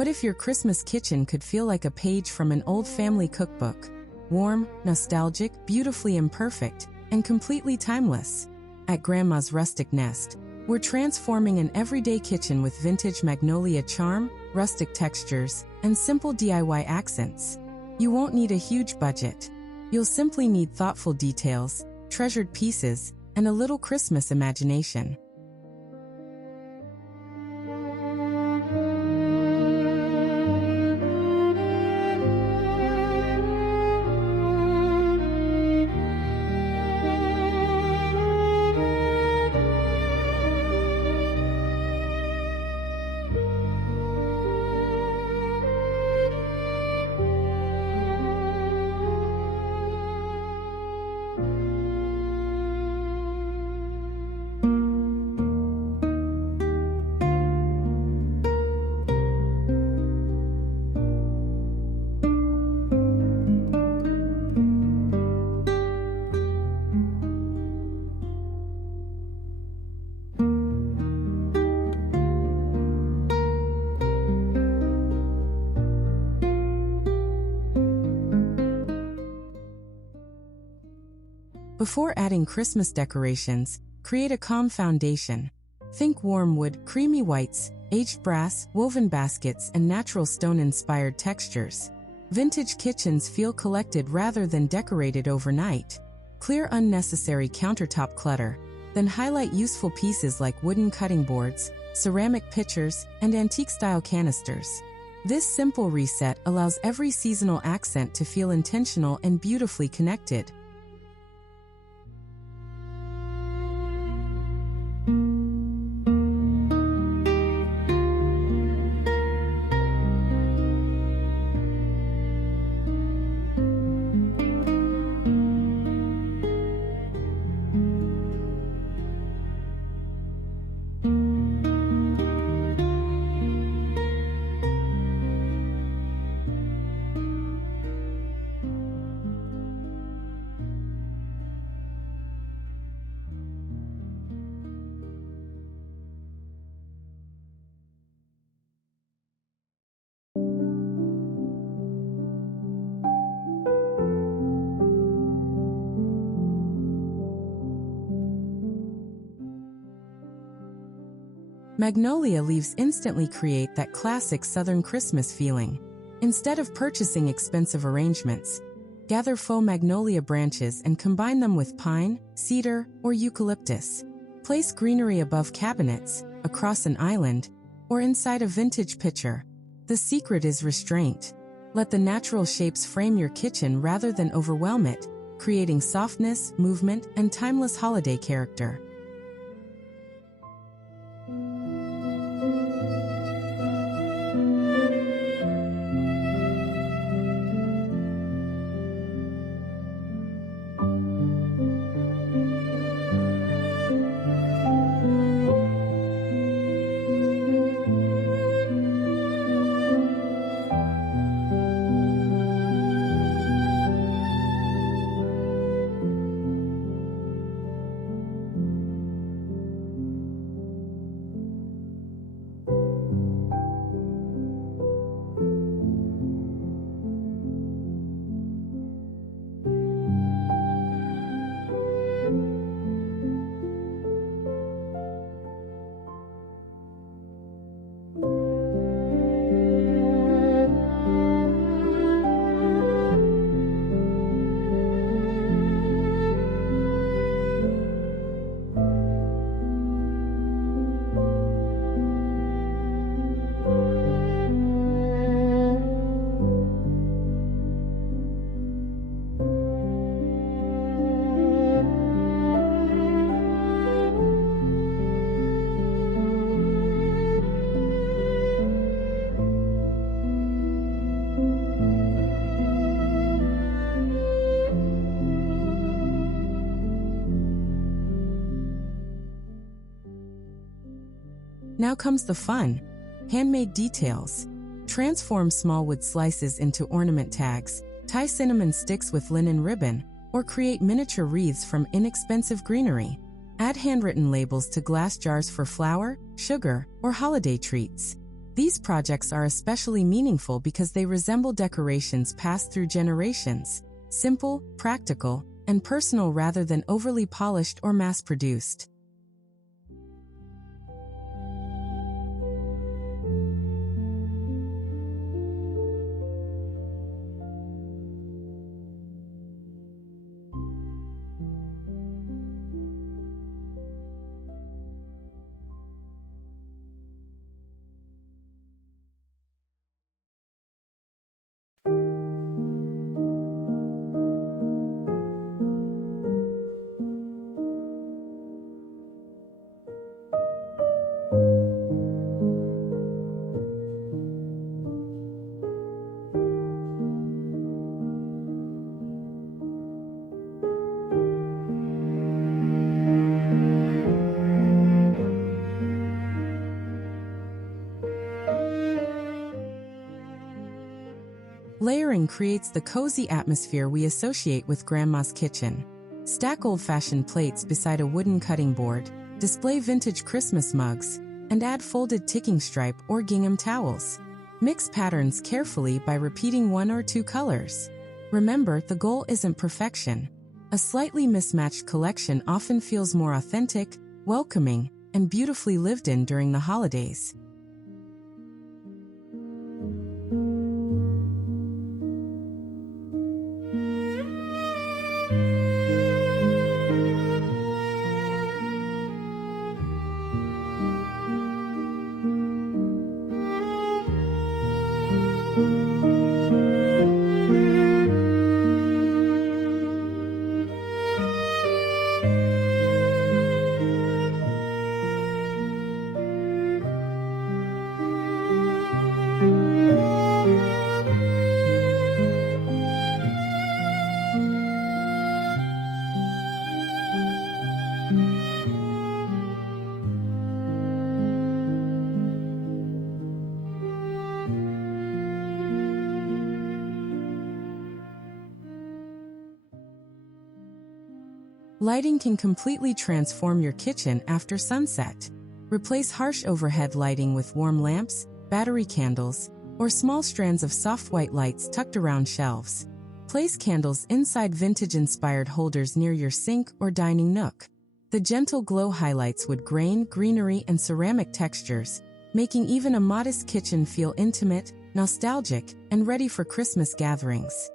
What if your Christmas kitchen could feel like a page from an old family cookbook? Warm, nostalgic, beautifully imperfect, and completely timeless. At Grandma's Rustic Nest, we're transforming an everyday kitchen with vintage Magnolia charm, rustic textures, and simple DIY accents. You won't need a huge budget. You'll simply need thoughtful details, treasured pieces, and a little Christmas imagination. Before adding Christmas decorations, create a calm foundation. Think warm wood, creamy whites, aged brass, woven baskets, and natural stone-inspired textures. Vintage kitchens feel collected rather than decorated overnight. Clear unnecessary countertop clutter, then highlight useful pieces like wooden cutting boards, ceramic pitchers, and antique-style canisters. This simple reset allows every seasonal accent to feel intentional and beautifully connected. Magnolia leaves instantly create that classic Southern Christmas feeling. Instead of purchasing expensive arrangements, gather faux magnolia branches and combine them with pine, cedar, or eucalyptus. Place greenery above cabinets, across an island, or inside a vintage pitcher. The secret is restraint. Let the natural shapes frame your kitchen rather than overwhelm it, creating softness, movement, and timeless holiday character. Now comes the fun. Handmade details. Transform small wood slices into ornament tags, tie cinnamon sticks with linen ribbon, or create miniature wreaths from inexpensive greenery. Add handwritten labels to glass jars for flour, sugar, or holiday treats. These projects are especially meaningful because they resemble decorations passed through generations, simple, practical, and personal rather than overly polished or mass-produced. Layering creates the cozy atmosphere we associate with Grandma's kitchen. Stack old-fashioned plates beside a wooden cutting board, display vintage Christmas mugs, and add folded ticking stripe or gingham towels. Mix patterns carefully by repeating 1 or 2 colors. Remember, the goal isn't perfection. A slightly mismatched collection often feels more authentic, welcoming, and beautifully lived in during the holidays. Lighting can completely transform your kitchen after sunset. Replace harsh overhead lighting with warm lamps, battery candles, or small strands of soft white lights tucked around shelves. Place candles inside vintage-inspired holders near your sink or dining nook. The gentle glow highlights wood grain, greenery, and ceramic textures, making even a modest kitchen feel intimate, nostalgic, and ready for Christmas gatherings.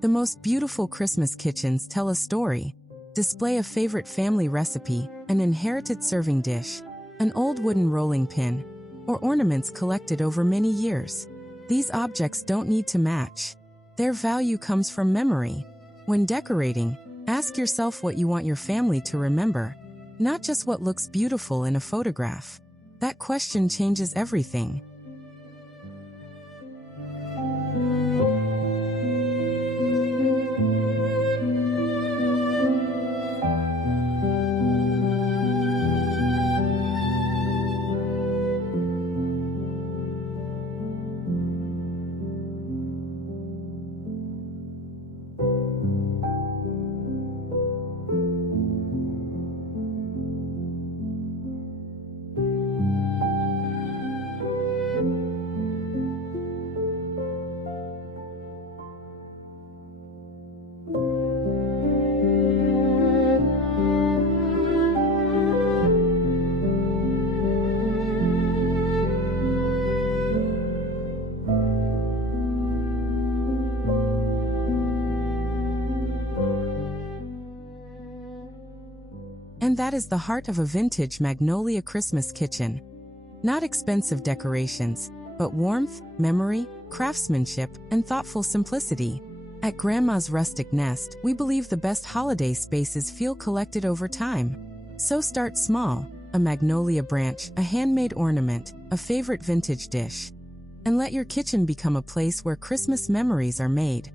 The most beautiful Christmas kitchens tell a story. Display a favorite family recipe, an inherited serving dish, an old wooden rolling pin, or ornaments collected over many years. These objects don't need to match. Their value comes from memory. When decorating, ask yourself what you want your family to remember, not just what looks beautiful in a photograph. That question changes everything. And that is the heart of a vintage Magnolia Christmas kitchen. Not expensive decorations, but warmth, memory, craftsmanship, and thoughtful simplicity. At Grandma's Rustic Nest, we believe the best holiday spaces feel collected over time. So start small: a magnolia branch, a handmade ornament, a favorite vintage dish. And let your kitchen become a place where Christmas memories are made.